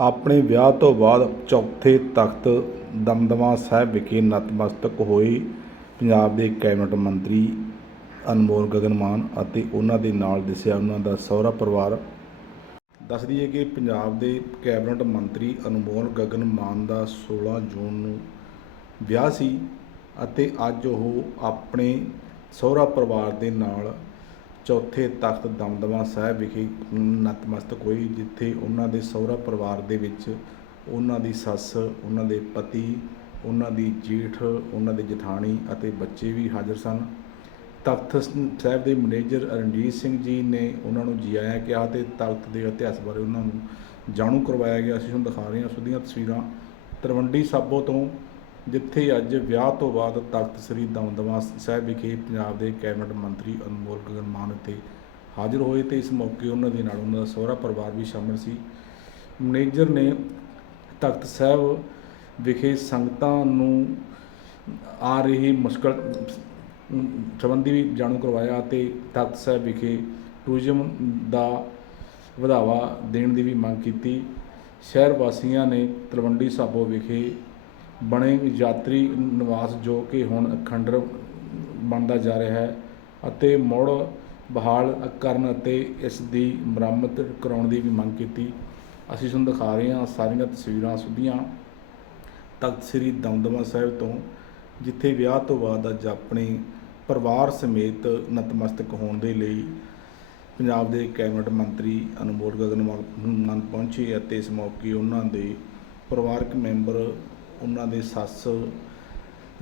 ਆਪਣੇ ਵਿਆਹ ਤੋਂ ਬਾਅਦ ਚੌਥੇ ਤਖਤ ਦਮਦਮਾ ਸਾਹਿਬ ਵਿਖੇ ਨਤਮਸਤਕ ਹੋਏ। ਪੰਜਾਬ ਦੇ ਕੈਬਨਿਟ ਮੰਤਰੀ ਅਨਮੋਲ ਗਗਨ ਮਾਨ ਅਤੇ ਉਹਨਾਂ ਦੇ ਨਾਲ ਦਿਸਿਆ ਉਹਨਾਂ ਦਾ ਸਹੁਰਾ ਪਰਿਵਾਰ। ਦੱਸ ਦਈਏ ਕਿ ਪੰਜਾਬ ਦੇ ਕੈਬਨਿਟ ਮੰਤਰੀ ਅਨਮੋਲ ਗਗਨ ਮਾਨ ਦਾ 16 ਜੂਨ ਨੂੰ ਵਿਆਹ ਸੀ ਅਤੇ ਅੱਜ ਉਹ ਆਪਣੇ ਸਹੁਰਾ ਪਰਿਵਾਰ ਦੇ ਨਾਲ ਚੌਥੇ ਤਖਤ ਦਮਦਮਾ ਸਾਹਿਬ ਵਿਖੇ ਨਤਮਸਤਕ ਹੋਈ, ਜਿੱਥੇ ਉਹਨਾਂ ਦੇ ਸਹੁਰਾ ਪਰਿਵਾਰ ਦੇ ਵਿੱਚ ਉਹਨਾਂ ਦੀ ਸੱਸ, ਉਹਨਾਂ ਦੇ ਪਤੀ, ਉਹਨਾਂ ਦੀ ਜੇਠ, ਉਹਨਾਂ ਦੇ ਜਠਾਣੀ ਅਤੇ ਬੱਚੇ ਵੀ ਹਾਜ਼ਰ ਸਨ। ਤਖਤ ਸਾਹਿਬ ਦੇ ਮੈਨੇਜਰ ਰਣਜੀਤ ਸਿੰਘ ਜੀ ਨੇ ਉਹਨਾਂ ਨੂੰ ਜੀ ਆਇਆਂ ਕਿਹਾ ਤੇ ਤਖਤ ਦੇ ਇਤਿਹਾਸ ਬਾਰੇ ਉਹਨਾਂ ਨੂੰ ਜਾਣੂ ਕਰਵਾਇਆ ਗਿਆ। ਅਸੀਂ ਤੁਹਾਨੂੰ ਦਿਖਾ ਰਹੇ ਹਾਂ ਸੁਧੀਆਂ ਤਸਵੀਰਾਂ। ਤਰਵੰਡੀ ਸਾਬੋ ਤੋਂ ਜਿੱਥੇ ਅੱਜ ਵਿਆਹ ਤੋਂ ਬਾਅਦ ਤਖਤ ਸ੍ਰੀ ਦਮਦਮਾ ਸਾਹਿਬ ਵਿਖੇ ਪੰਜਾਬ ਦੇ ਕੈਬਨਿਟ ਮੰਤਰੀ ਅਨਮੋਲ ਗਗਨ ਮਾਨ ਇੱਥੇ ਹਾਜ਼ਰ ਹੋਏ ਤੇ ਇਸ ਮੌਕੇ ਉਹਨਾਂ ਦੇ ਨਾਲ ਉਹਨਾਂ ਦਾ ਸਹੁਰਾ ਪਰਿਵਾਰ ਵੀ ਸ਼ਾਮਲ ਸੀ। ਮੈਨੇਜਰ ਨੇ ਤਖਤ ਸਾਹਿਬ ਵਿਖੇ ਸੰਗਤਾਂ ਨੂੰ ਆ ਰਹੀ ਮੁਸ਼ਕਲ ਸੰਬੰਧੀ ਵੀ ਜਾਣੂ ਕਰਵਾਇਆ ਤੇ ਤਖਤ ਸਾਹਿਬ ਵਿਖੇ ਟੂਰਿਜ਼ਮ ਦਾ ਵਧਾਵਾ ਦੇਣ ਦੀ ਵੀ ਮੰਗ ਕੀਤੀ। ਸ਼ਹਿਰ ਵਾਸੀਆਂ ਨੇ ਤਲਵੰਡੀ ਸਾਬੋ ਵਿਖੇ ਬਣੇ ਯਾਤਰੀ ਨਿਵਾਸ ਜੋ ਕਿ ਹੁਣ ਖੰਡਰ ਬਣਦਾ ਜਾ ਰਿਹਾ ਹੈ ਅਤੇ ਮੁੜ ਬਹਾਲ ਕਰਨ ਅਤੇ ਇਸ ਦੀ ਮੁਰੰਮਤ ਕਰਾਉਣ ਦੀ ਵੀ ਮੰਗ ਕੀਤੀ। ਅਸੀਂ ਤੁਹਾਨੂੰ ਦਿਖਾ ਰਹੇ ਹਾਂ ਸਾਰੀਆਂ ਤਸਵੀਰਾਂ ਸੁਧੀਆਂ ਤਖਤ ਸ੍ਰੀ ਦਮਦਮਾ ਸਾਹਿਬ ਤੋਂ, ਜਿੱਥੇ ਵਿਆਹ ਤੋਂ ਬਾਅਦ ਅੱਜ ਆਪਣੇ ਪਰਿਵਾਰ ਸਮੇਤ ਨਤਮਸਤਕ ਹੋਣ ਦੇ ਲਈ ਪੰਜਾਬ ਦੇ ਕੈਬਨਿਟ ਮੰਤਰੀ ਅਨਮੋਲ ਗਗਨਵਾਲ ਨੂੰ ਪਹੁੰਚੇ ਅਤੇ ਇਸ ਮੌਕੇ ਉਹਨਾਂ ਦੇ ਪਰਿਵਾਰਕ ਮੈਂਬਰ ਉਹਨਾਂ ਦੇ ਸੱਸ,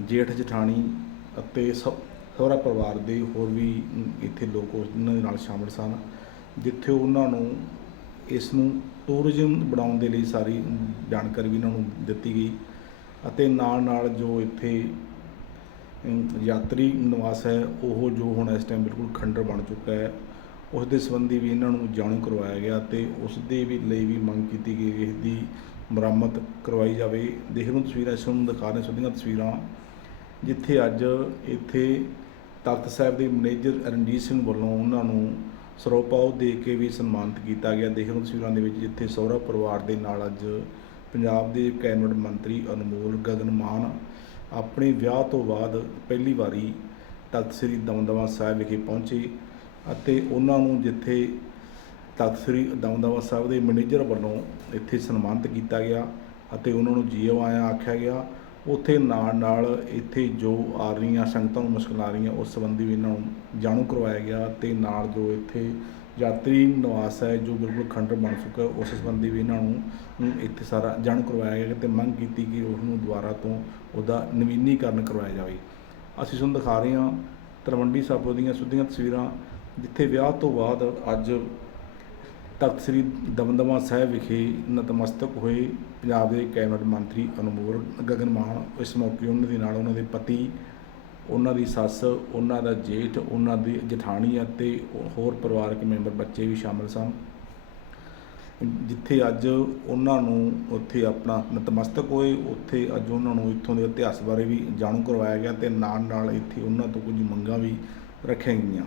ਜੇਠ, ਜਠਾਣੀ ਅਤੇ ਸ- ਸਹੁਰਾ ਪਰਿਵਾਰ ਦੇ ਹੋਰ ਵੀ ਇੱਥੇ ਲੋਕ ਉਹਨਾਂ ਦੇ ਨਾਲ ਸ਼ਾਮਲ ਸਨ, ਜਿੱਥੇ ਉਹਨਾਂ ਨੂੰ ਇਸ ਨੂੰ ਟੂਰਿਜ਼ਮ ਬਣਾਉਣ ਦੇ ਲਈ ਸਾਰੀ ਜਾਣਕਾਰੀ ਵੀ ਇਹਨਾਂ ਨੂੰ ਦਿੱਤੀ ਗਈ ਅਤੇ ਨਾਲ ਨਾਲ ਜੋ ਇੱਥੇ ਯਾਤਰੀ ਨਿਵਾਸ ਹੈ, ਉਹ ਜੋ ਹੁਣ ਇਸ ਟਾਈਮ ਬਿਲਕੁਲ ਖੰਡਰ ਬਣ ਚੁੱਕਾ ਹੈ, ਉਸ ਦੇ ਸੰਬੰਧੀ ਵੀ ਇਹਨਾਂ ਨੂੰ ਜਾਣੂ ਕਰਵਾਇਆ ਗਿਆ ਤੇ ਉਸ ਦੇ ਵੀ ਲਈ ਵੀ ਮੰਗ ਕੀਤੀ ਗਈ ਕਿ ਇਸ ਦੀ ਮੁਰੰਮਤ ਕਰਵਾਈ ਜਾਵੇ। ਦੇਖ ਲਓ ਤਸਵੀਰਾਂ, ਇਸ ਨੂੰ ਦਿਖਾ ਰਹੇ ਸੁਧੀਆਂ ਤਸਵੀਰਾਂ। ਜਿੱਥੇ ਅੱਜ ਇੱਥੇ ਤਖਤ ਸਾਹਿਬ ਦੇ ਮੈਨੇਜਰ ਰਣਜੀਤ ਸਿੰਘ ਵੱਲੋਂ ਉਹਨਾਂ ਨੂੰ ਸਰੋਪਾਓ ਦੇ ਕੇ ਵੀ ਸਨਮਾਨਿਤ ਕੀਤਾ ਗਿਆ। ਦੇਖ ਲਓ ਤਸਵੀਰਾਂ ਦੇ ਵਿੱਚ ਜਿੱਥੇ ਸਹੁਰਾ ਪਰਿਵਾਰ ਦੇ ਨਾਲ ਅੱਜ ਪੰਜਾਬ ਦੇ ਕੈਬਨਿਟ ਮੰਤਰੀ ਅਨਮੋਲ ਗਗਨ ਮਾਨ ਆਪਣੇ ਵਿਆਹ ਤੋਂ ਬਾਅਦ ਪਹਿਲੀ ਵਾਰੀ ਤਖਤ ਸ੍ਰੀ ਦਮਦਮਾ ਸਾਹਿਬ ਵਿਖੇ ਪਹੁੰਚੇ ਅਤੇ ਉਹਨਾਂ ਨੂੰ ਜਿੱਥੇ ਤਖਤ ਸ੍ਰੀ ਦਮਦਮਾ ਸਾਹਿਬ ਦੇ ਮੈਨੇਜਰ ਵੱਲੋਂ ਇੱਥੇ ਸਨਮਾਨਿਤ ਕੀਤਾ ਗਿਆ ਅਤੇ ਉਹਨਾਂ ਨੂੰ ਜੀਓ ਆਇਆ ਆਖਿਆ ਗਿਆ। ਉੱਥੇ ਨਾਲ ਨਾਲ ਇੱਥੇ ਜੋ ਆ ਰਹੀਆਂ ਸੰਗਤਾਂ ਨੂੰ ਮੁਸ਼ਕਲਾਂ ਆ ਰਹੀਆਂ, ਉਸ ਸੰਬੰਧੀ ਵੀ ਇਹਨਾਂ ਨੂੰ ਜਾਣੂ ਕਰਵਾਇਆ ਗਿਆ ਤੇ ਨਾਲ ਜੋ ਇੱਥੇ ਯਾਤਰੀ ਨਿਵਾਸ ਹੈ, ਜੋ ਬਿਲਕੁਲ ਖੰਡਰ ਬਣ ਚੁੱਕਾ ਉਸ ਸੰਬੰਧੀ ਵੀ ਇਹਨਾਂ ਨੂੰ ਨੂੰ ਇੱਥੇ ਸਾਰਾ ਜਾਣੂ ਕਰਵਾਇਆ ਗਿਆ ਤੇ ਮੰਗ ਕੀਤੀ ਕਿ ਉਸ ਨੂੰ ਦੁਬਾਰਾ ਤੋਂ ਉਹਦਾ ਨਵੀਨੀਕਰਨ ਕਰਵਾਇਆ ਜਾਵੇ। ਅਸੀਂ ਤੁਹਾਨੂੰ ਦਿਖਾ ਰਹੇ ਹਾਂ ਤਲਵੰਡੀ ਸਾਬੋ ਦੀਆਂ ਸੁੱਧੀਆਂ ਤਸਵੀਰਾਂ, ਜਿੱਥੇ ਵਿਆਹ ਤੋਂ ਬਾਅਦ ਅੱਜ ਤਖਤ ਸ੍ਰੀ ਦਮਦਮਾ ਸਾਹਿਬ ਵਿਖੇ ਨਤਮਸਤਕ ਹੋਏ ਪੰਜਾਬ ਦੇ ਕੈਬਨਿਟ ਮੰਤਰੀ ਅਨਮੋਲ ਗਗਨ ਮਾਨ ਇਸ ਮੌਕੇ ਉਹਨਾਂ ਦੇ ਨਾਲ ਉਹਨਾਂ ਦੇ ਪਤੀ, ਉਹਨਾਂ ਦੀ ਸੱਸ, ਉਹਨਾਂ ਦਾ ਜੇਠ, ਉਹਨਾਂ ਦੀ ਜਠਾਣੀ ਅਤੇ ਹੋਰ ਪਰਿਵਾਰਕ ਮੈਂਬਰ ਬੱਚੇ ਵੀ ਸ਼ਾਮਲ ਸਨ। ਜਿੱਥੇ ਅੱਜ ਉਹਨਾਂ ਨੂੰ ਉੱਥੇ ਆਪਣਾ ਨਤਮਸਤਕ ਹੋਏ, ਉੱਥੇ ਅੱਜ ਉਹਨਾਂ ਨੂੰ ਇੱਥੋਂ ਦੇ ਇਤਿਹਾਸ ਬਾਰੇ ਵੀ ਜਾਣੂ ਕਰਵਾਇਆ ਗਿਆ ਤੇ ਨਾਲ ਨਾਲ ਇੱਥੇ ਉਹਨਾਂ ਤੋਂ ਕੁਝ ਮੰਗਾਂ ਵੀ ਰੱਖੀਆਂ ਗਈਆਂ।